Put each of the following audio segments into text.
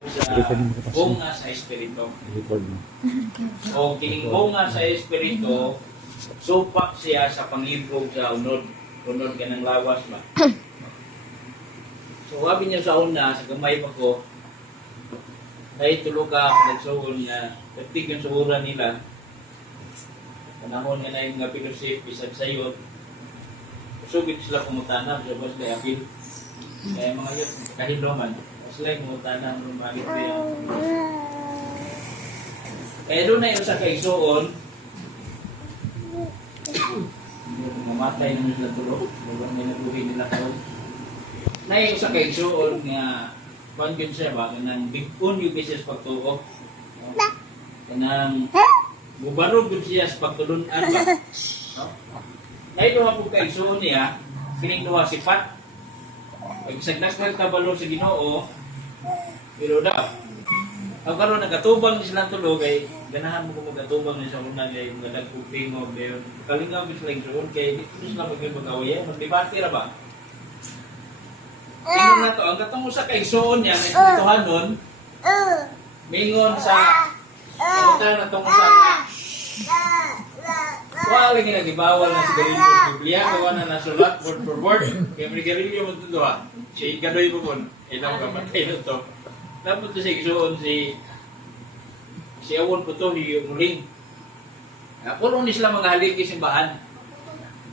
sa bunga sa espiritu. O kining bunga sa espiritu, supak siya sa pangibog sa unod. Unod ka ng lawas ba? So sabi niya sa una, sa gamay pa ko, ay tulog ka nagsuon nga, pagtig yung suura nila, panahon nga na yung mga pinusip, isag sayot, sugit sila pumutanap sa bas kay Apil. Kaya mga yun, kahiloman, sila yung pumutanap ng bagit na yun. Kaya doon na yung sa kaigsoon, mamatay na nila tulog, walang nilabuhin nila karon. Na yung sa kaigsoon nga, kung yun siya ba, kanang big-un yung bisis pagtuok. Kanang bubarog yun siya sa pagtulunan ba. Ngayon doon po kaigsoon niya, kining duha sipat. Pagsagdas ka kabalo sa Ginoo, pero daw, ang karon nagatubang ni silang tulog ay ganahan mo kung magatubang ni sa una kay mga nagpuping mo gayon. Kalingaw ni silang igsoon kay dito sila magkaya magdebate ra ba? Tingnan na to, ang katong usa kay igsoon niya na tuhanon. Mingon sa na tong usa. Wala nga nagibawal na sigarilyo sa Biblia, gawa na nasulat word for word. Kaya may sigarilyo mo ito ha. Si Gadoy mo po, ilang kamatay na to. Dapat ito si igsoon si Awon po ito, yung muling. Puno ni sila mga haligi simbahan.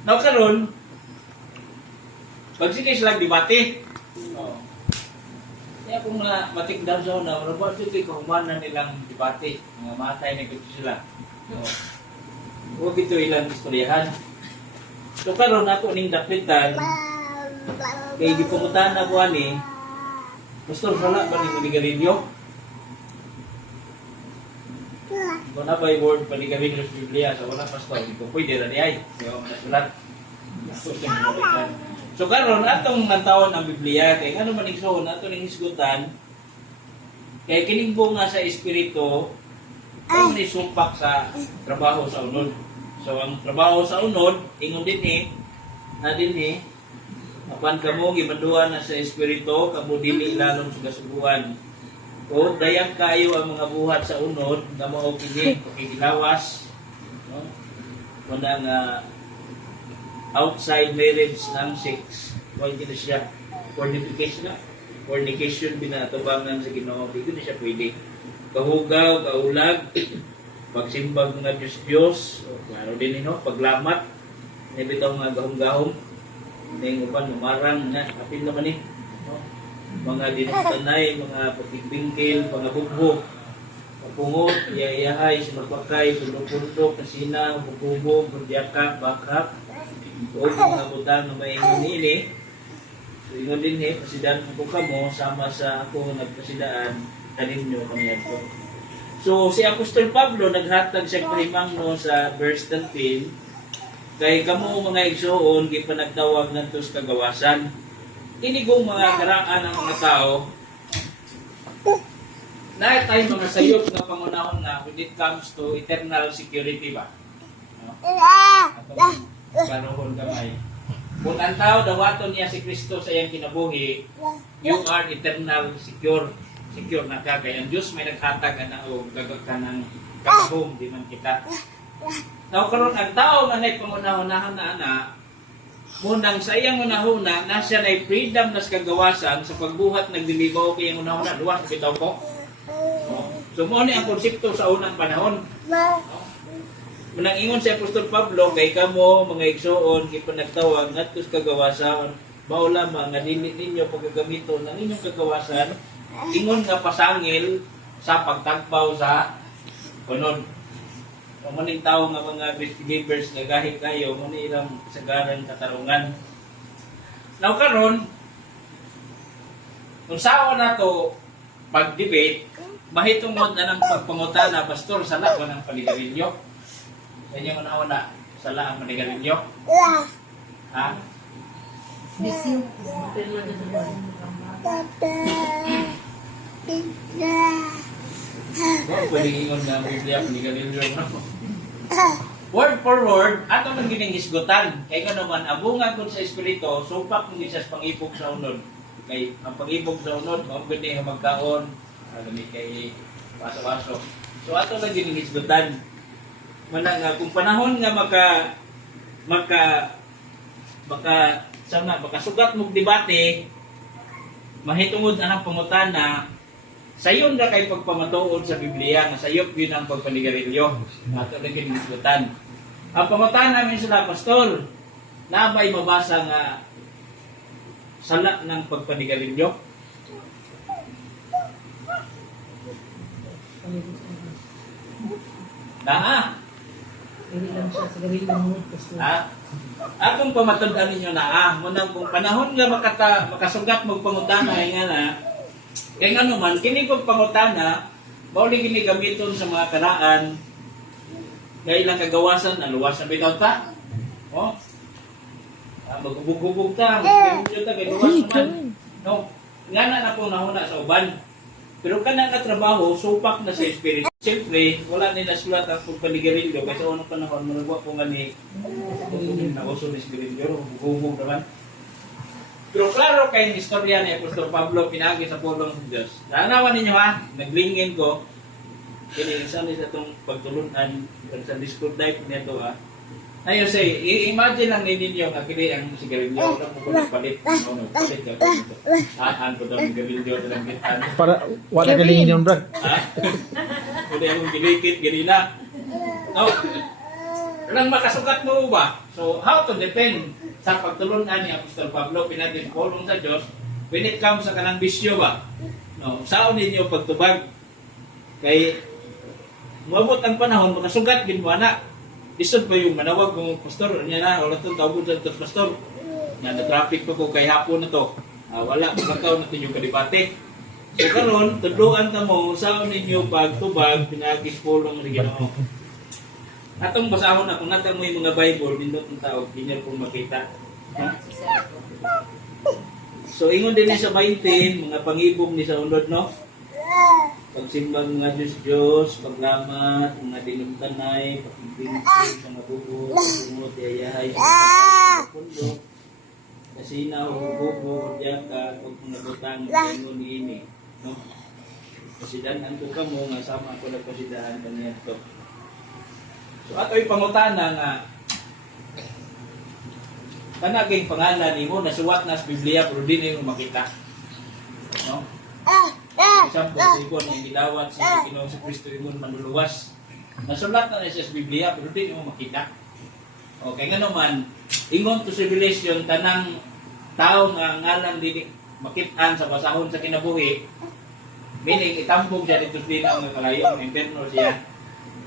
Now karon, pag sige sila debate, kaya kung matigdaw sa una, wala ba ito kahumanan nilang debate, mga matay na ito sila. Huwag ito ilang istoryahan. So karon ako ning dapitan, kaya di pumutan na ko ani, Pastor, wala ba ni manigarilyo? Kung na ba yung word manigarilyo sa Biblia, so wala pastor, hindi ko pwede na niya. Hindi ako manasulat. So karon atong nantawon ang Biblia, kaya ano man igsoon, atong ning hisgutan, kaya kining bunga sa Espiritu, kung nisumpak sa trabaho sa unod. So ang trabaho sa unod, ingon din na din apan kamo gimanduan na sa espiritu, kamo dili lalong sa kasubuan. O dayang kayo ang mga buhat sa unod, nga mao kini pakigilawas, no? Wala nga outside marriage ng sex, wala gina siya fornication binatubangan sa Ginoo, di gina siya pwede. Kahugaw, kaulag, pagsimbag nga Diyos, ano din paglamat, nabitaw nga gahong-gahong, ning upan umarang na apil naman mga dinugtanay, mga pagbingkil, mga bugbo, papungot, iyayahay, sinapakay, pundok-pundok, kasina, bugbo, budyaka, bakak, o mga butang na maingon ini. So ingon din pasidan ko kamo sama sa ako nagpasidaan tanim nyo kami ato. So si Apostol Pablo naghatag siya kahimangno sa verse 13. Kay kamo mga igsoon, gipanagtawag ngadto sa kagawasan. Inigong mga karaan ng mga tao, na tayo mga sayop na pangunahon na when it comes to eternal security ba? No? Atong karoon gamay. Kung ang tao dawaton niya si Kristo sa iyang kinabuhi, you are eternal secure. Secure na ka. Kaya ang Diyos may naghatag na o gagag ka ng kabahong, di man kita. Now, karon ang tao nga na'y pangunahon-nahan na munang sa iyang unahuna, na siya na'y freedom na sa kagawasan sa pagbuhat nagdilibaw kay iyang unahuna. Luwas, bitaw ko. So, mo ni ang konsepto sa unang panahon. Munang ingon si Apostol Pablo, kay kamo, mga igsoon, kipanagtawag, ngadto sa kagawasan, mao lamang nga dili ninyo paggagamito ng inyong kagawasan, ingon nga pasangil sa pagtagpaw sa unod. Kung maning tao nga mga believers nga gahit kayo, muna ilang sagaran katarungan. Now karon, kung saan na to pag-debate, mahitungod na ng pagpangutana, Pastor, sala ko ng paligarilyo. Sa inyo na sala ang paligarilyo? Ha? Bisiw. Pwede ingon nga ang Biblia, paligarilyo no? Word for word, ato nang gining hisgutan. Kaya ka naman, abungan ko sa Espiritu, supak mo isa sa pangipog sa unod. Kay ang pangipog sa unod, mabagod niya magkaon, Gamit kay waso-waso. So ato lang din isgutan. Mana nga kung panahon nga makasugat mong debate, mahitungod anang pangutana, sayon na kay pagpamatuod sa Biblia, nga sayop yun ang pagpanigarilyo. Ato lang din isgutan. Ang pangutana namin sila, Pastor, na ba'y mabasa nga sala ng pagpanigarilyo? Naa. Hindi lang siya sa gabi lang mo. Akong pamatandaan ninyo na munang kung panahon nga makasugat magpangutana nga na kay nga naman kini kong pangutana mauli kini gamiton sa mga karaan nga ilang kagawasan aluwas na bitaw ta. Oh. Magubog-ubog ta, magubog ta kay luwas naman. No. Nga na po nahuna sa uban. Pero kanang katrabaho, supak na sa espiritu. Siyempre, wala nila sulat ang pagpanigarilyo. Kasi unang panahon, managwa po nga ni nauso ni espiritu. Bubog naman. Pero klaro kayong istorya ni Apostol Pablo, pinagi sa pulong ng Diyos. Naanawan ninyo ha, naglingin ko. Kinisan sa itong pagtulunan, sa Discord type nito ha. Ayun say, i-imagine lang ninyo nga kini ang sigarilyo na mo ko palit. Palit ka ko. Aan ko daw ang sigarilyo lang gitan. Para wala galing yun, Brad. Ha? Kung akong gilikit, ganina. No? Lang makasugat mo ba? So, how to depend sa pagtulunan ni Apostol Pablo, pinatin pulong sa Diyos, when it comes sa kanang bisyo ba? No, saan ninyo pagtubag? Kay, mabot ang panahon, makasugat, ginwana. Isod ba yung manawag ng pastor? Niya na, wala itong tawag dyan ito, pastor. Yan, na-traffic pa ko kay hapon na to. Wala, magkakaw natin yung kalipate. So karon, tudluan ka mo, saan ninyo pagtubag, pinagis pulong na Ginoo. Atong basahon na, kung natang mo yung mga Bible, nindot ng tao, hindi niyo pong makita. So ingon din sa 20, mga pangibong ni sa unod, no? Pagsimbang mga Diyos, paglamat, mga dinumtanay, pagpipinsin, mga bubo, pagpungot, yayahay, pagpundo, kasinaw, bubo, yaka, pag mga butang, ingon ini. No? Kasidahan ko ka mo, nga sama ako na kasidahan kaniya ito. So ato'y pangutana nga, kanaging pangalan ni mo, nasuwat na sa Biblia, pero di na yung makita. No? Example, sa ikon, yung gilawat sa Ginoong sa Kristo, yung manluluwas. Nasulat na sa Biblia, pero di mo makita. Okay, nga naman, ingon to civilization, tanang tao nga ngalang di makitaan sa basahon sa kinabuhi, meaning itambog siya dito sa mga kalayong, imperno siya.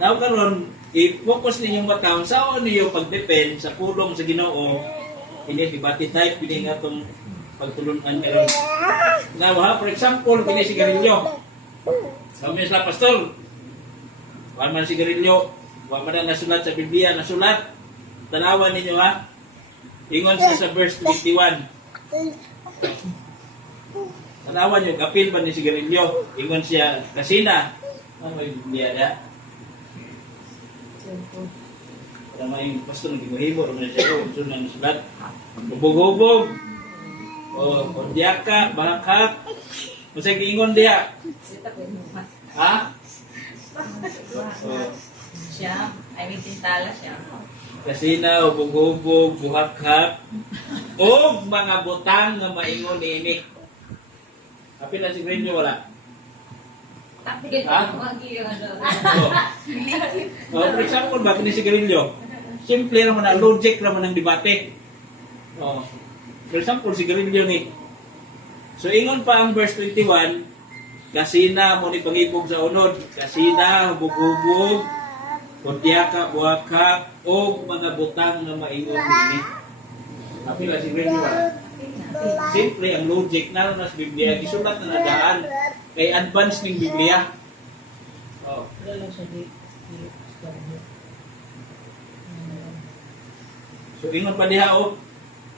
Now karon, i-focus ninyong matawang saan niyo pag-depend sa pulong sa Ginoo, hindi debate type, hindi nga itong pagtulunan karon. Now, for example, kini sigarilyo. Sabi sila, Pastor, wala man sigarilyo, wala man na nasulat sa Biblia, nasulat. Tanawan ninyo ha. Ingon siya sa verse 21. Tanawan nyo, kapil ba ni sigarilyo? Ingon siya, kasina. Ano may Biblia na? Tama yung Pastor, nag-imuhimo, naman siya ko, gusto na nasulat. Hubog-hubog. O diaka, bakak. Masay giingon diya. Ha? Siya, ay may tintala siya. Kasina, hubog-hubog, buhak-hak. O mga butang nga maingon ini. Kapil na si Grinyo wala. Ha? For example, bakit ni si Grinyo? Simple naman na, logic naman ang debate. For example, sigarilyo ni. So, ingon pa ang verse 21, kasina mo ni pangibog sa unod, kasina, hubog-hubog, kudyaka, buwaka, o mga butang na maingon ni. Kapila sigarilyo wala. Simple ang logic na sa Biblia, isulat na nadaan kay advance ng Biblia. So, ingon pa diha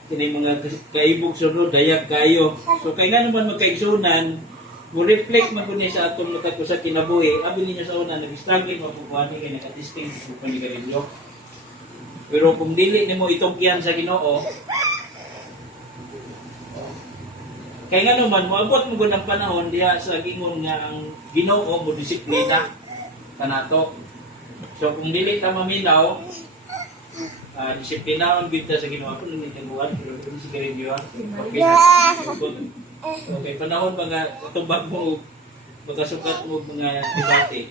kini mga kaibog sunod, dayag kayo. So, kaya nga naman magkaigsunan, mo-reflect man ko niya sa atong nakato sa kinabuhi. Abi ninyo sa una, nag-struggle mo kung kuhani kayo nakatisting sa panigarilyo. Pero kung dili ni mo itugyan sa Ginoo, Kaya nga naman, moabot mo ng panahon diha sa gingon nga ang Ginoo mo disiplina kanato. So kung dili ta maminaw, disiplina ang bita sa Ginoo ko nang itabuan pero kung si Garinyo okay, panahon mga tubag mo magkasukat mo mga debate.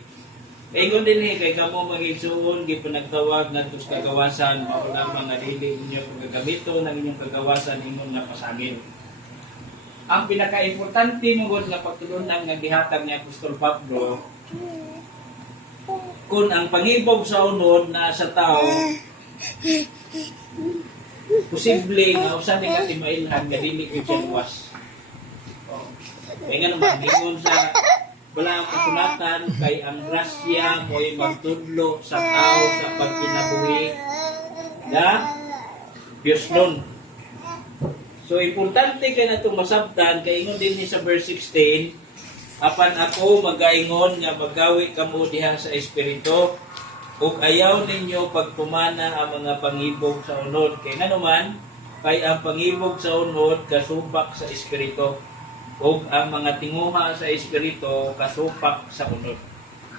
Ingon din kay kamo magigsuon gipanagtawag ngadto sa kagawasan mao lang mga dili inyo paggamito ng inyong kagawasan ingon nga pasagin. Ang pinaka-importante mo nga pagtulunan nga gihatag ni Apostol Pablo kung ang pangibog sa unod na sa tao posible nga usa ni katimailhan nga dili gyud siya luwas. Kaya nga naman ingon sa wala ang kasulatan kay ang grasya mo'y magtudlo sa tao sa pagkinabuhi na Diyos nun. So, importante kay na itong masabtan, kay ingon din sa verse 16, apan ako magaingon nga magawi kamo diha sa Espiritu, ug ayaw ninyo pagpumana ang mga pangibog sa unod. Kay nga naman, kay ang pangibog sa unod kasubak sa Espiritu, ug ang mga tinguha sa Espiritu kasupak sa unod.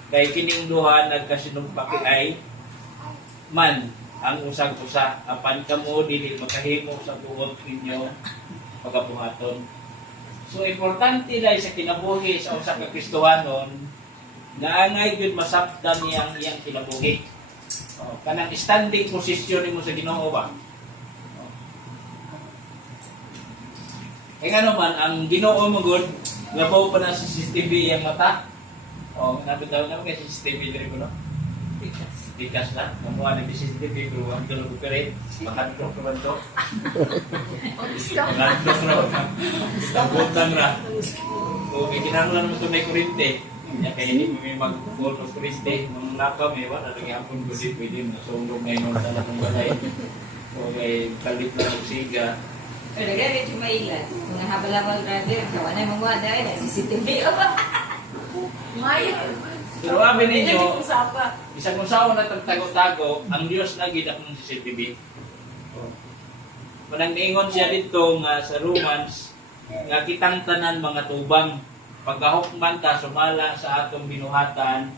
Kay kining duha nagkasinumpak ay man ang usag-usa apan kamo dili makahimo sa tuod ninyo pagabuhaton. So importante dai sa kinabuhi sa usa ka Kristohanon na angay gyud masabtan niyang iyang kinabuhi. Kanang standing position nimo sa Ginoo ba? Kaya naman, ang Ginoo mo gud, labaw pa na sa CCTV yung mata. Nabitaw naman kay CCTV diri ko, no? Tikas na. Namuha na yung CCTV, pero ang tulog ko rin. Makadlok naman to. Makadlok naman. Nabutang na. So, kinanglan naman ito may kurinte. Kaya hindi mo may mag-photo kurinte. Nung laka may wala, nag-iapon ko din, pwede mo. Sungdog na yung mga ng balay. So, may kalit na ng siga. Pero gagawin yung mailan. Mga habal-habal driver, kawan na yung mga dahil na CCTV. Maya. Pero sabi ninyo, isang usawa na tagtago-tago, ang Diyos na gid akong CCTV. Manang niingon siya dito nga sa Romans, nga kitang tanan mga tubang, pagkahukman ta sumala sa atong binuhatan,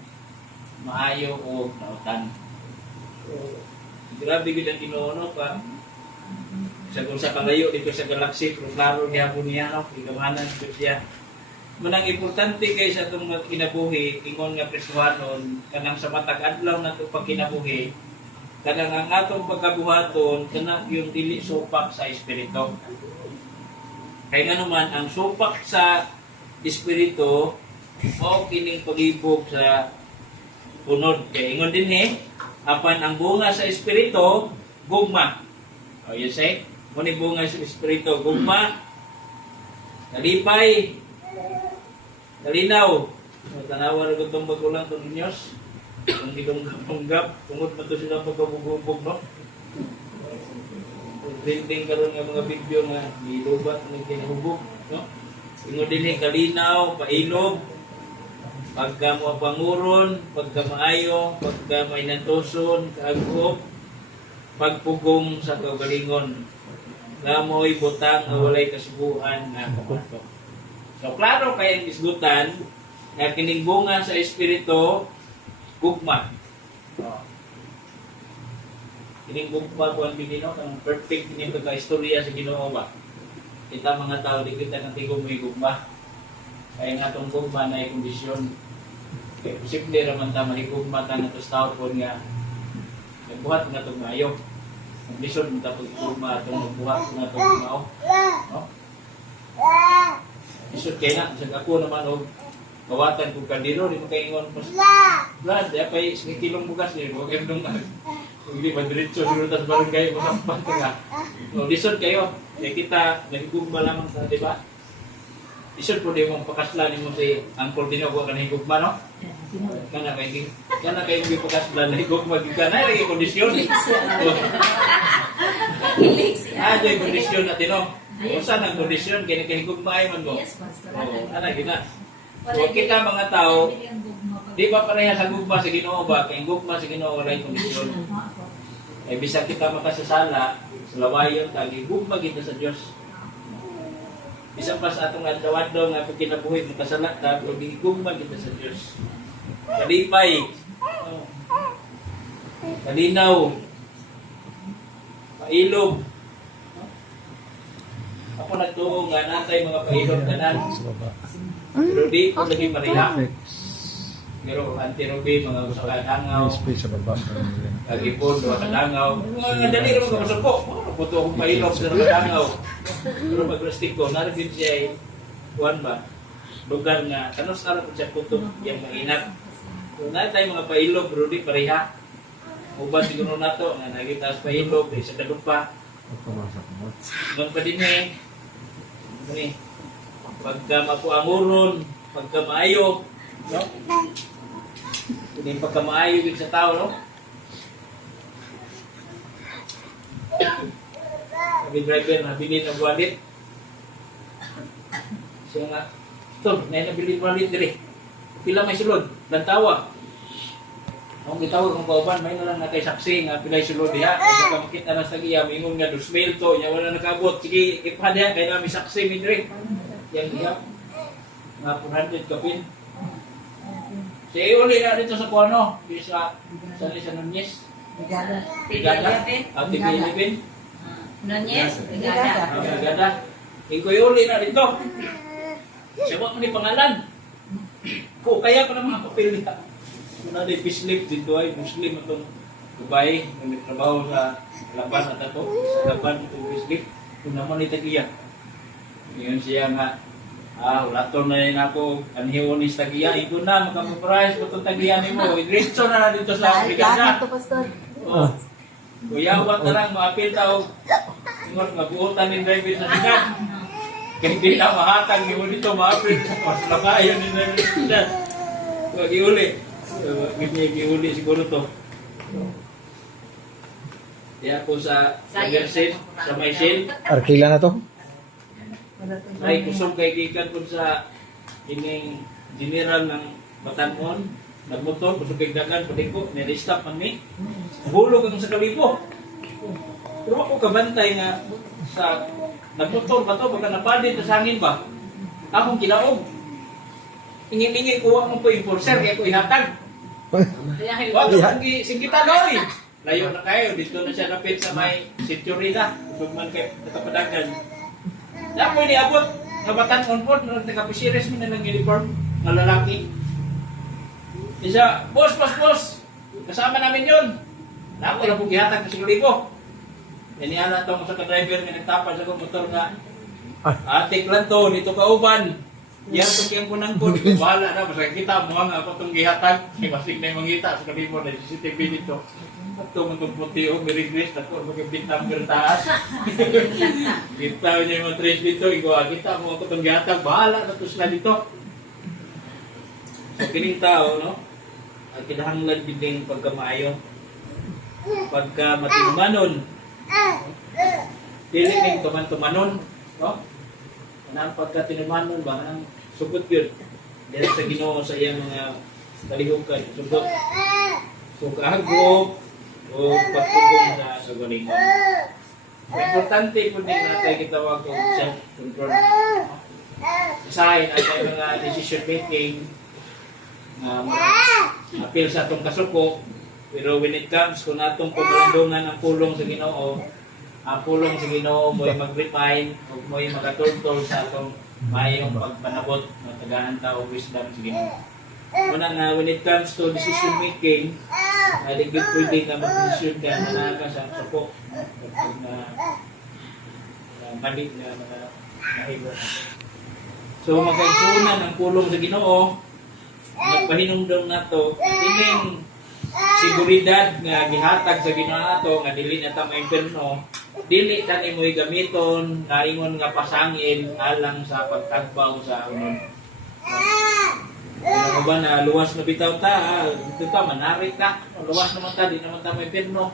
maayo o nautan. Grabe gid ang Ginoo pa. Sa kalayo dito sa galaxy, pero klaro gihapon niya, no? Igamanan ko siya. Manang importante kay sa itong kinabuhi, ingon nga Kristohanon, kanang sa matag adlaw na itong pagkinabuhi, kanang ang atong pagkabuhaton, kanang yung dili supak sa Espiritu. Kaya nga naman, ang supak sa Espiritu, o kining pag-ibog sa punod. Kaya ingon din apan ang bunga sa Espiritu, gugma. O, you say? Muni bunga sa Espiritu, gugma, kalipay, kalinaw. Tanawa na itong magulang itong inyos. Ang gidong-tunggap, tungod na ito sila pagkabugubog, no? Printing karon nga mga video nga gilubat ng kinahubog, no? Ingon din kalinaw, painog, pagka mo panguron, pagka maayo, pagka may nantuson, kaagop, pagpugong sa kagalingon. Lamoy butang na walay kasubuan na kapato. So, klaro kay ang isgutan na kining bunga sa Espiritu, gugma. Kining gugma po ang binino, ang perfect kining pagka-istorya sa Ginoo ba? Kita mga tao, di kita ng tigong may gugma. Kaya nga itong gugma na kondisyon. Kaya posible naman ta mahigugma ta na ito sa tao po nga nagbuhat nga itong mayo. Kondisyon mo tapos gugma itong nagbuhat nga itong mao. No? Isod kaya na, isag ako naman o kawatan kong kandilo, di mo kayo ingon mas Brad, di pa yung kilong bukas niyo, huwag kayo nung hindi ba diretso, sinutas barangay mo sampan ka nga. No, lisod kayo, kaya kita, nagigugma lamang sa, di ba? Lisod po di mong pakaslan mo si Uncle Dino, huwag ka nahigugma, no? Kana kayo hindi pakaslan, nahigugma, ka na, yung kondisyon. Ito yung kondisyon natin, no? Kung saan ang kondisyon, kaya nakahigugmaay man mo. Ano, gina. So, kita mga tao, di ba pareha sa gugma sa Ginoo ba? Kaya gugma sa Ginoo wala yung kondisyon. Eh, bisag kita makasasala, sa lawayon, tagi gugma kita sa Diyos. Bisan pa sa atong adlaw-adlaw nga pag kinabuhi mo kasalat ta ug gigugman kita sa Dios. Kalipay. Oh. Kalinaw. Pailog. Ako nagtuo nga natay mga pailog tanan. Sa baba. Pero di ko lagi mariha. Pero anti-rubi, mga usa ka dangaw, May space sa baba. kagipon, duha ka dangaw. Mga dali naman ka masako. Buto akong pailog sa mga dangaw. Pero mag-plastiko, naragin siya ay, kuwan ba, lugar nga, kanos na ko siya kutob, yung mainat. So, natay mga pailog, pero di pareha. Uban siguro na to, nga nakita sa pailog, sa dalupa. Ngon pa din eh. Pagka mapuanguron, pagka maayo, no? Hindi pagka maayo din sa tao, no? Sabi driver, nabili ng wallet. Siya nga, ito, nabili ng wallet dire. Pila may sulod, lantawa. Ang gitawag ng kauban, may nalang na kay saksi nga pilay sulod diha. Kaya makita na sa iya, mingon nga 2,000 to, niya wala nakabot. Sige, ipa diha, kaya namin saksi mi dire. Yang diha, nga 400 kapin. Sige, uli na dito sa Kuano, sa Nunez. Brigada, at Pilipin. Nunez, Brigada. Brigada. Ikoy uli na dito. Siya mo ni pangalan. Ko, kaya pa naman papel niya. Muna di pislip dito ay Muslim itong babae na may trabaho sa laban at ito. Sa laban itong pislip. Kung naman itagiya. Ngayon siya nga, ulaton na rin ako, anhiwo ni tagiya. Ito na, makapaprice ko itong tagiya ni mo. Idritso na dito sa Brigada. Oh. Kuyawat na lang, maapil tao. Ingot, mabuutan ni driver sa sigat. Kaya hindi na mahatag mo dito, maapil. Mas nakayan ni driver sa sigat. Kaya giuli. Giuli siguro to. Kaya ako sa Gerset, sa Maysil. Arkila na to? Ay, kusog kay gikan po sa ining general ng Batanon. Nagmotor, kusog kay dagan, padiko, nilistap man ni. Hulog ang sa kalibo. Pero ako kabantay nga sa nagmotor ba to, baka napadin sa hangin ba? Akong kinaog. Ingin-ingin ko mo po enforcer, kaya ko ihatag. Wag mo singkita noy. Layo na kayo, dito na siya napit sa may security. Kusog man kay nakapadagan. Napo ni abot, nabatan-on po, nagkapisiris mo na ng uniform, ng lalaki. Isa, boss, kasama namin yun. Napo na po gihatag sa libo. Iniala itong sa ka-driver nga nagtapal sa motor nga, atik lang to, dito ka uban. Yan itong kiyang kunang ko, di ko bahala na, basta kita mo nga ako itong gihatag. May masig na yung mangita sa kalibo na CCTV dito. At itong itong puti o, may regress, at itong magkabitang bertaas. Kita niya yung mga trace dito, kita mo ako itong gihatag, bahala na ito sila dito. So, kining tao, no? At kinahanglan din pagka maayo. Pagka matinumanon. Dili ning tuman-tumanon, no? Kanang pagka tinumanon ba nang sugot yun. Dili sa Ginoo sa iyang mga kalihukan, sugot. Sugagop o pagtugong sa kagalingon. Importante po din natin kitawag kong self-control. Isahin natin mga decision making appeal sa atong kasuko. Pero when it comes kung atong paglandungan ang pulong sa Ginoo, ang pulong sa Ginoo mo'y mag-refine o mo'y magatultol sa atong mayong pagpanabot ng tagahan tao wisdom sa Ginoo. Una nga, when it comes to decision making, ligid pwede nga mag-decision ka na ka sa kasuko. Pag mali na nahibo. So magkaisunan ang pulong sa Ginoo, magpahinumdum na to, ining seguridad nga gihatag sa Ginoo nato nga dili na ta maimperno, dili ta nimoy gamiton nga ingon nga pasangin alang sa pagtagbaw sa unod. Ano ba na luwas na bitaw ta, dito ta manarik ta, luwas naman ta, di naman ta maimperno.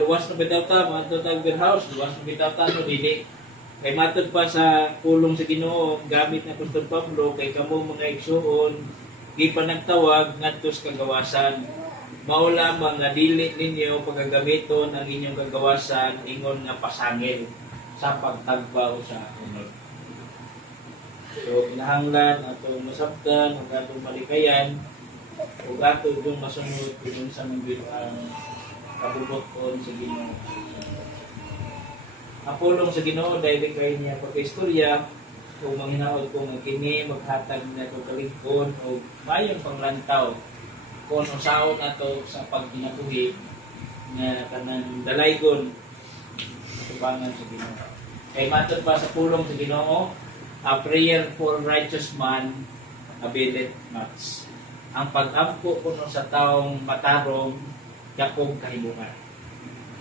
Luwas na bitaw ta, mga ta warehouse, luwas na bitaw ta, no dili. Kay matod pa sa pulong sa Ginoo gamit na Apostol Pablo kay kamo mga igsuon di pa nagtawag ngadto sa kagawasan. Mao lamang nga dili ninyo pagagamiton ang inyong kagawasan ingon nga pasangil sa pagtagbaw sa unod. So, kinahanglan atong masabtan, ug atong malikayan, ug ato itong masunod kung sa mga ang kabubuton sa Ginoo. Ang pulong sa Ginoo dahil kay niya pagkaistorya, kung manghinaot ko nga kini maghatag na ito kaligpon o mayong panglantaw kung usaon ato sa pagkinabuhi nga kanang dalaygon tubangan sa Ginoo. Kay matod pa sa pulong sa Ginoo, a prayer for righteous man availeth much. Ang pag-ampo kuno sa taong matarong dakong kahibukan.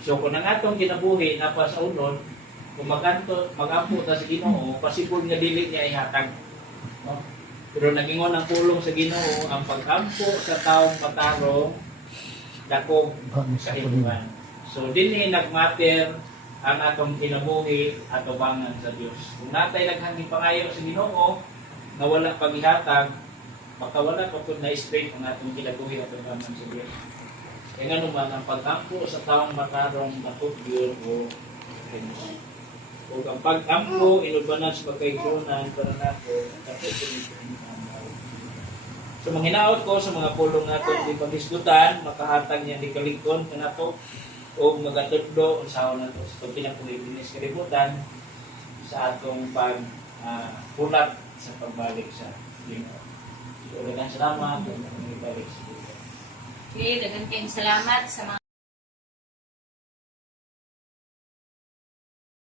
So kung ang atong kinabuhi napa sa unod, kung mag-ampo ta sa Ginoo, pasibol nga dili niya ihatag. No? Pero nagingon ang pulong sa Ginoo, ang pag-ampo sa taong matarong dakong kahibukan. So dinhi nagmatter ang atong kinabuhi at tubangan sa Dios. Kung natay naghangin pangayo sa Ginoo nga wala paghihatag, baka wala pa pud na straight ang atong kinabuhi at tubangan sa Dios. Kaya nga naman ang pag-ampo sa taong matarong dakong Dios o o ang pag-ampo inubanan sa pagkaigsunan para nako tapos so manghinaot ko sa mga pulong nato di paghisgutan makahatag niya di kaligkon kanato o magatudlo usahaw nato sa pagpinapulinis kalibutan sa atong pag pulat sa pagbalik sa Ginoo. So daghang salamat ug ibalik sa Ginoo. Okay, daghang kayong salamat sa mga